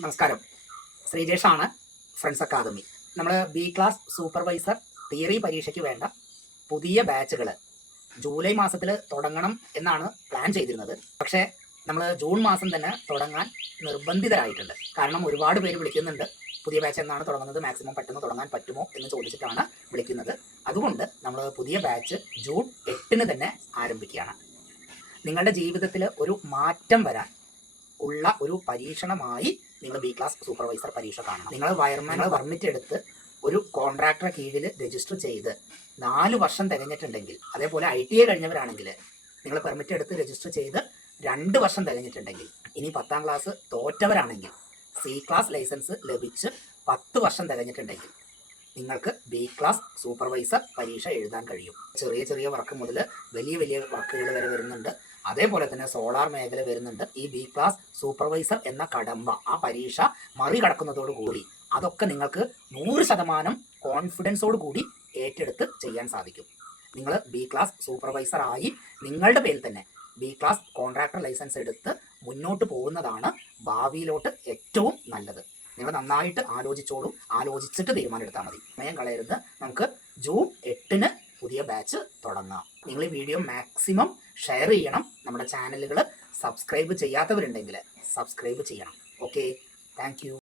നമസ്കാരം, ശ്രീജേഷാണ്, friends academy. നമ്മൾ B class supervisor theory പരീക്ഷയ്ക്ക് വേണ്ട പുതിയ ബാച്ചുകൾ ജൂലൈ മാസത്തിൽ തുടങ്ങണം എന്നാണ് പ്ലാൻ ചെയ്തിരുന്നത്. പക്ഷേ നമ്മൾ ജൂൺ മാസം തന്നെ തുടങ്ങാൻ നിർബന്ധിതരായിട്ടുണ്ട്. കാരണം ഒരുപാട് പേര് വിളിക്കുന്നുണ്ട്, പുതിയ ബാച്ച് എന്നാണ് തുടങ്ങുന്നത്, മാക്സിമം പെട്ടെന്ന് തുടങ്ങാൻ പറ്റുമോ എന്ന് ചോദിച്ചിട്ടാണ് വിളിക്കുന്നത്. അതുകൊണ്ട് നമ്മൾ പുതിയ ബാച്ച് ജൂൺ 8 തന്നെ ആരംഭിക്കുകയാണ്. നിങ്ങളുടെ ജീവിതത്തിൽ ഒരു മാറ്റം വരാൻ ഉള്ള ഒരു പരീക്ഷണമായി നിങ്ങൾ ബി ക്ലാസ് സൂപ്പർവൈസർ പരീക്ഷ കാണണം. നിങ്ങൾ വയർമാൻ പെർമിറ്റ് എടുത്ത് ഒരു കോൺട്രാക്ടറെ കീഴിൽ രജിസ്റ്റർ ചെയ്ത് 4 വർഷം തികഞ്ഞിട്ടുണ്ടെങ്കിൽ, അതേപോലെ ITI കഴിഞ്ഞവരാണെങ്കിൽ നിങ്ങൾ പെർമിറ്റ് എടുത്ത് രജിസ്റ്റർ ചെയ്ത് 2 വർഷം തികഞ്ഞിട്ടുണ്ടെങ്കിൽ, ഇനി 10ാം ക്ലാസ് തോറ്റവരാണെങ്കിൽ C ക്ലാസ് ലൈസൻസ് ലഭിച്ച് 10 വർഷം തികഞ്ഞിട്ടുണ്ടെങ്കിൽ നിങ്ങൾക്ക് ബി ക്ലാസ് സൂപ്പർവൈസർ പരീക്ഷ എഴുതാൻ കഴിയും. ചെറിയ ചെറിയ വർക്ക് മുതൽ വലിയ വലിയ വർക്കുകൾ വരെ വരുന്നുണ്ട്. അതേപോലെ തന്നെ സോളാർ മേഖല വരുന്നുണ്ട്. ഈ ബി ക്ലാസ് സൂപ്പർവൈസർ എന്ന കടമ്പ, ആ പരീക്ഷ മറികടക്കുന്നതോടുകൂടി അതൊക്കെ നിങ്ങൾക്ക് 100% കോൺഫിഡൻസോട് കൂടി ഏറ്റെടുത്ത് ചെയ്യാൻ സാധിക്കും. നിങ്ങൾ ബി ക്ലാസ് സൂപ്പർവൈസർ ആയി നിങ്ങളുടെ പേരിൽ തന്നെ ബി ക്ലാസ് കോൺട്രാക്ടർ ലൈസൻസ് എടുത്ത് മുന്നോട്ട് പോകുന്നതാണ് ഭാവിയിലോട്ട് ഏറ്റവും നല്ലത്. നിങ്ങൾ നന്നായിട്ട് ആലോചിച്ചോളൂ, ആലോചിച്ചിട്ട് തീരുമാനം മതി. സമയം കളയരുത്. നമുക്ക് ജൂൺ 8 പുതിയ ബാച്ച് തുടങ്ങാം. നിങ്ങൾ ഈ വീഡിയോ മാക്സിമം ഷെയർ ചെയ്യണം. നമ്മുടെ ചാനലുകൾ സബ്സ്ക്രൈബ് ചെയ്യാത്തവരുണ്ടെങ്കിൽ സബ്സ്ക്രൈബ് ചെയ്യണം. Okay, thank you.